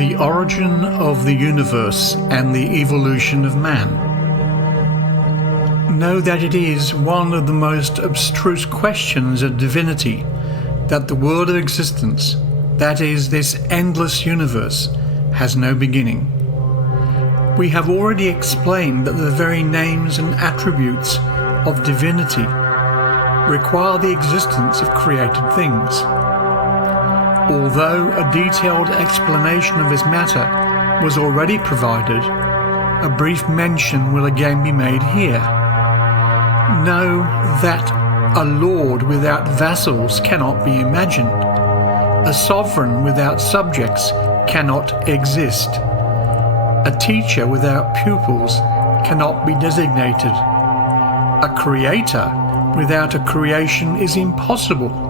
The origin of the universe and the evolution of man. Know that it is one of the most abstruse questions of divinity that the world of existence, that is, this endless universe, has no beginning. We have already explained that the very names and attributes of divinity require the existence of created things. Although a detailed explanation of this matter was already provided, a brief mention will again be made here. Know that a lord without vassals cannot be imagined. A sovereign without subjects cannot exist. A teacher without pupils cannot be designated. A creator without a creation is impossible.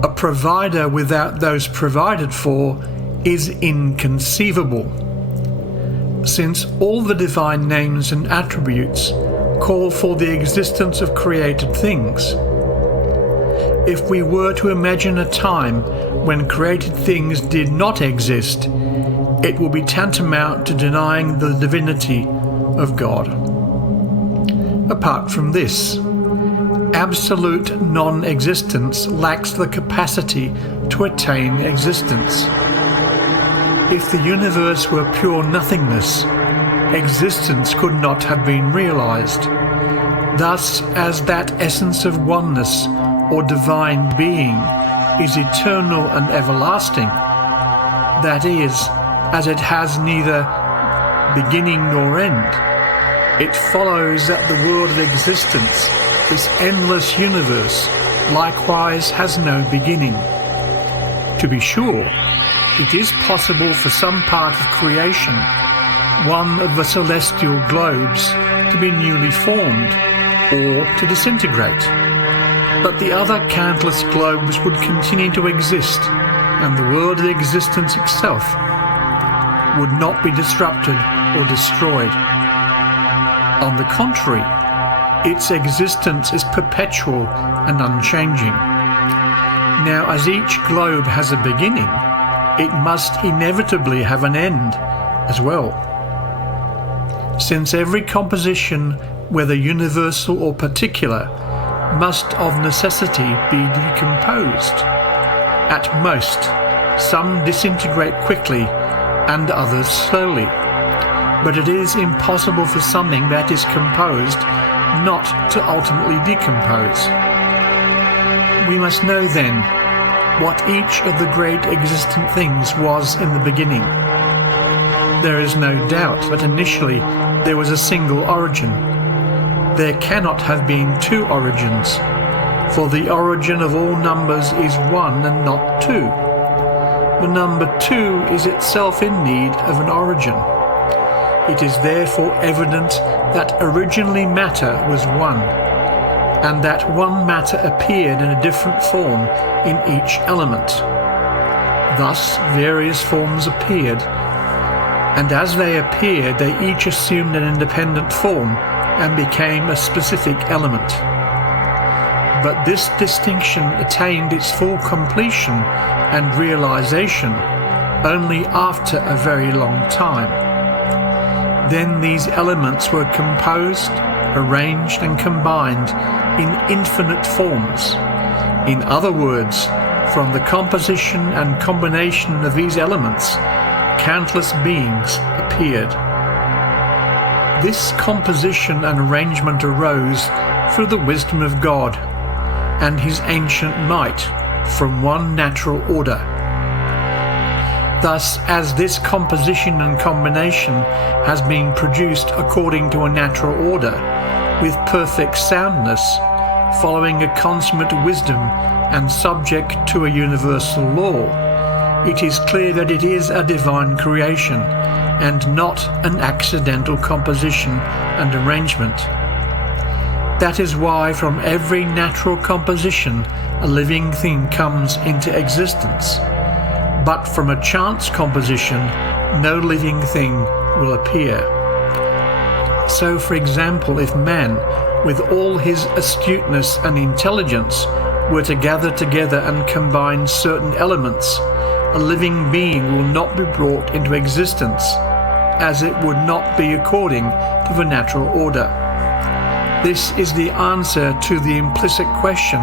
A provider without those provided for is inconceivable. Since all the divine names and attributes call for the existence of created things, if we were to imagine a time when created things did not exist, it would be tantamount to denying the divinity of God. Apart from this, absolute non-existence lacks the capacity to attain existence. If the universe were pure nothingness, existence could not have been realized. Thus, as that essence of oneness or divine being is eternal and everlasting, that is, as it has neither beginning nor end, it follows that the world of existence, this endless universe, likewise has no beginning. To be sure, it is possible for some part of creation, one of the celestial globes, to be newly formed or to disintegrate, but the other countless globes would continue to exist, and the world of existence itself would not be disrupted or destroyed. On the contrary, its existence is perpetual and unchanging. Now, as each globe has a beginning, it must inevitably have an end as well. Since every composition, whether universal or particular, must of necessity be decomposed. At most, some disintegrate quickly and others slowly. But it is impossible for something that is composed not to ultimately decompose. We must know then what each of the great existent things was in the beginning. There is no doubt that initially there was a single origin. There cannot have been two origins, for the origin of all numbers is one and not two. The number 2 is itself in need of an origin. It is therefore evident that originally matter was one, and that one matter appeared in a different form in each element. Thus various forms appeared, and as they appeared they each assumed an independent form and became a specific element. But this distinction attained its full completion and realization only after a very long time. Then these elements were composed, arranged and combined in infinite forms. In other words, from the composition and combination of these elements, countless beings appeared. This composition and arrangement arose through the wisdom of God and his ancient might from one natural order. Thus, as this composition and combination has been produced according to a natural order, with perfect soundness, following a consummate wisdom and subject to a universal law, it is clear that it is a divine creation and not an accidental composition and arrangement. That is why from every natural composition a living thing comes into existence, but from a chance composition no living thing will appear. So, for example, if man, with all his astuteness and intelligence, were to gather together and combine certain elements, a living being will not be brought into existence, as it would not be according to the natural order. This is the answer to the implicit question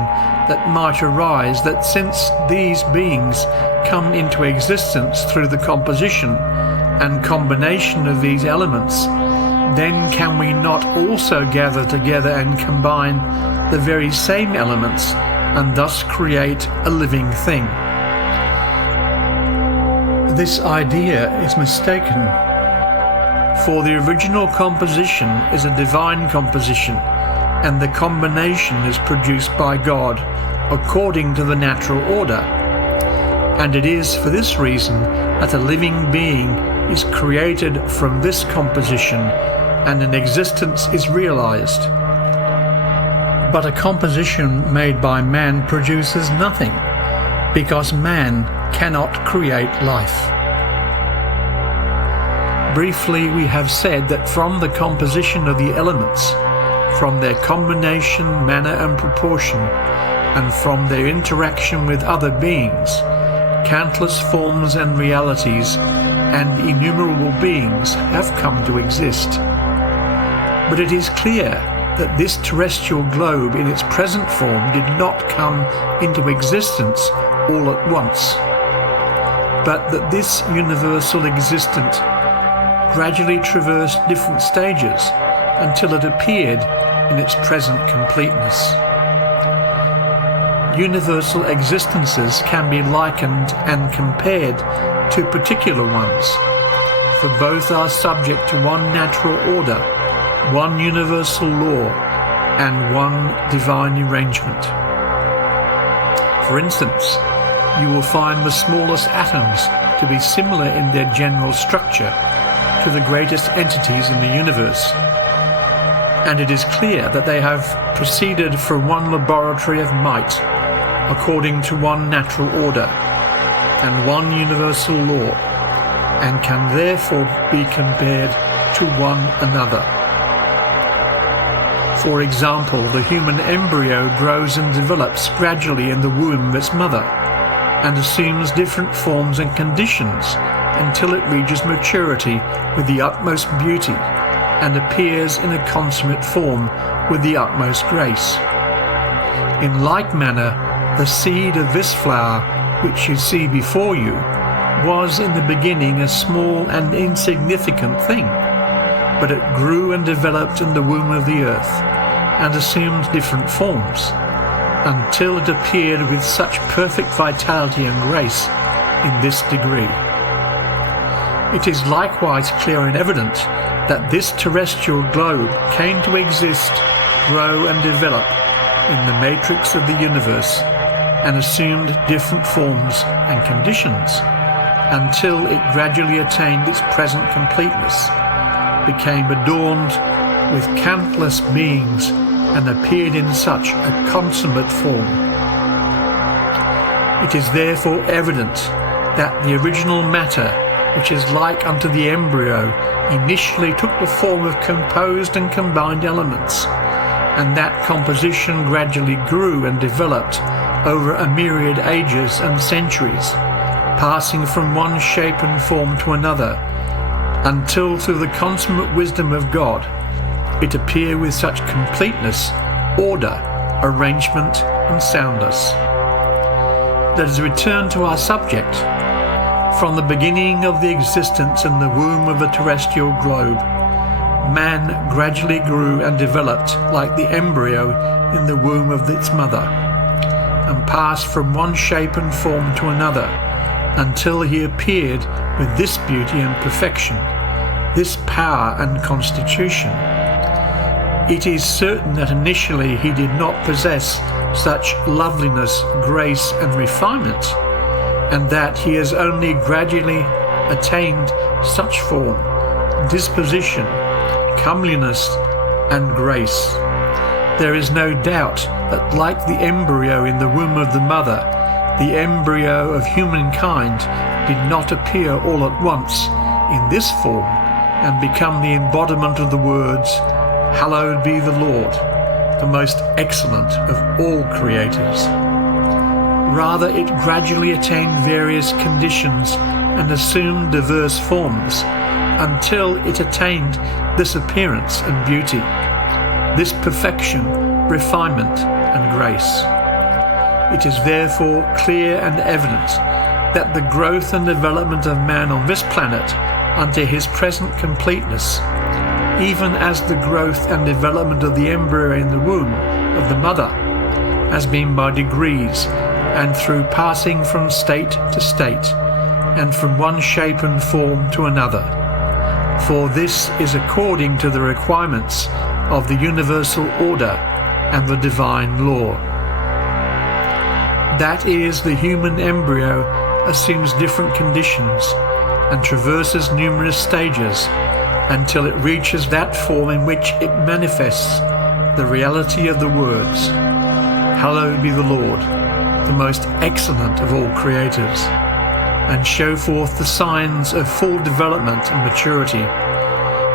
that might arise, that since these beings come into existence through the composition and combination of these elements, then can we not also gather together and combine the very same elements and thus create a living thing? This idea is mistaken, for the original composition is a divine composition, and the combination is produced by God according to the natural order. And it is for this reason that a living being is created from this composition and an existence is realized. But a composition made by man produces nothing, because man cannot create life. Briefly, we have said that from the composition of the elements, from their combination, manner and proportion, and from their interaction with other beings, countless forms and realities and innumerable beings have come to exist. But it is clear that this terrestrial globe in its present form did not come into existence all at once, but that this universal existence gradually traversed different stages until it appeared in its present completeness. Universal existences can be likened and compared to particular ones, for both are subject to one natural order, one universal law, and one divine arrangement. For instance, you will find the smallest atoms to be similar in their general structure to the greatest entities in the universe, and it is clear that they have proceeded from one laboratory of might, according to one natural order and one universal law, and can therefore be compared to one another. For example, the human embryo grows and develops gradually in the womb of its mother, and assumes different forms and conditions until it reaches maturity with the utmost beauty, and appears in a consummate form with the utmost grace. In like manner, the seed of this flower, which you see before you, was in the beginning a small and insignificant thing, but it grew and developed in the womb of the earth, and assumed different forms, until it appeared with such perfect vitality and grace in this degree. It is likewise clear and evident that this terrestrial globe came to exist, grow and develop in the matrix of the universe, and assumed different forms and conditions until it gradually attained its present completeness, became adorned with countless beings, and appeared in such a consummate form. It is therefore evident that the original matter, which is like unto the embryo, initially took the form of composed and combined elements, and that composition gradually grew and developed over a myriad ages and centuries, passing from one shape and form to another, until through the consummate wisdom of God it appeared with such completeness, order, arrangement and soundness. Let us return to our subject. From the beginning of the existence in the womb of a terrestrial globe, man gradually grew and developed like the embryo in the womb of its mother, and passed from one shape and form to another, until he appeared with this beauty and perfection, this power and constitution. It is certain that initially he did not possess such loveliness, grace and refinement, and that he has only gradually attained such form, disposition, comeliness and grace. There is no doubt that like the embryo in the womb of the mother, the embryo of humankind did not appear all at once in this form and become the embodiment of the words, "Hallowed be the Lord, the most excellent of all creators." Rather, it gradually attained various conditions and assumed diverse forms until it attained this appearance and beauty, this perfection, refinement and grace. It is therefore clear and evident that the growth and development of man on this planet unto his present completeness, even as the growth and development of the embryo in the womb of the mother, has been by degrees and through passing from state to state, and from one shape and form to another. For this is according to the requirements of the universal order and the divine law. That is, the human embryo assumes different conditions and traverses numerous stages until it reaches that form in which it manifests the reality of the words, "Hallowed be the Lord, the most excellent of all creators," and show forth the signs of full development and maturity.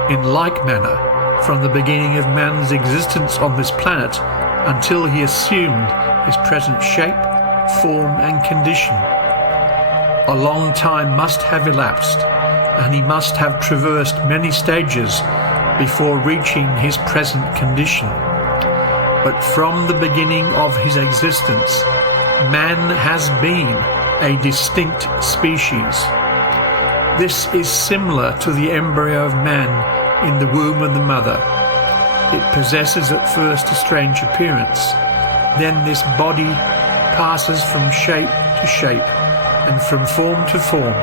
In like manner, from the beginning of man's existence on this planet until he assumed his present shape, form and condition, a long time must have elapsed, and he must have traversed many stages before reaching his present condition. But from the beginning of his existence, man has been a distinct species. This is similar to the embryo of man in the womb of the mother. It possesses at first a strange appearance. Then this body passes from shape to shape and from form to form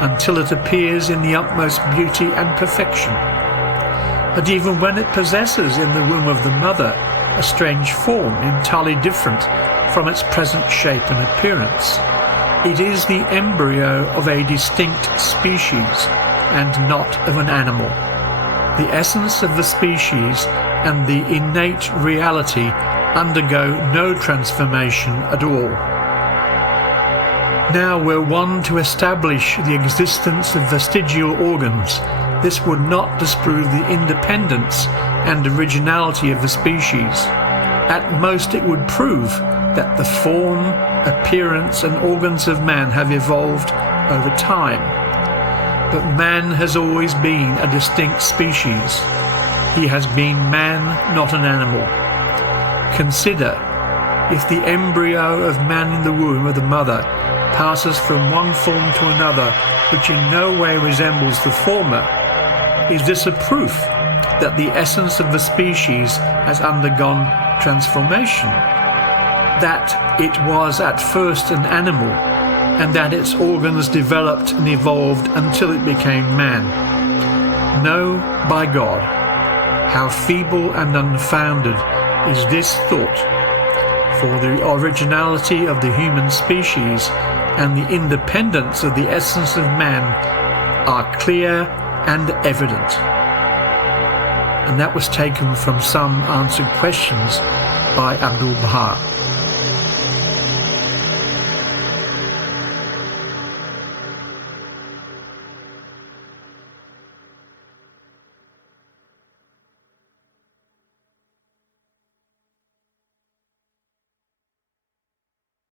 until it appears in the utmost beauty and perfection. But even when it possesses in the womb of the mother a strange form entirely different from its present shape and appearance, it is the embryo of a distinct species and not of an animal. The essence of the species and the innate reality undergo no transformation at all. Now, were one to establish the existence of vestigial organs, this would not disprove the independence and originality of the species. At most, it would prove that the form, appearance and organs of man have evolved over time. But man has always been a distinct species. He has been man, not an animal. Consider, if the embryo of man in the womb of the mother passes from one form to another which in no way resembles the former, is this a proof that the essence of the species has undergone transformation, that it was at first an animal, and that its organs developed and evolved until it became man? No, by God, how feeble and unfounded is this thought, for the originality of the human species and the independence of the essence of man are clear and evident. And that was taken from Some Answered Questions by Abdu'l Baha.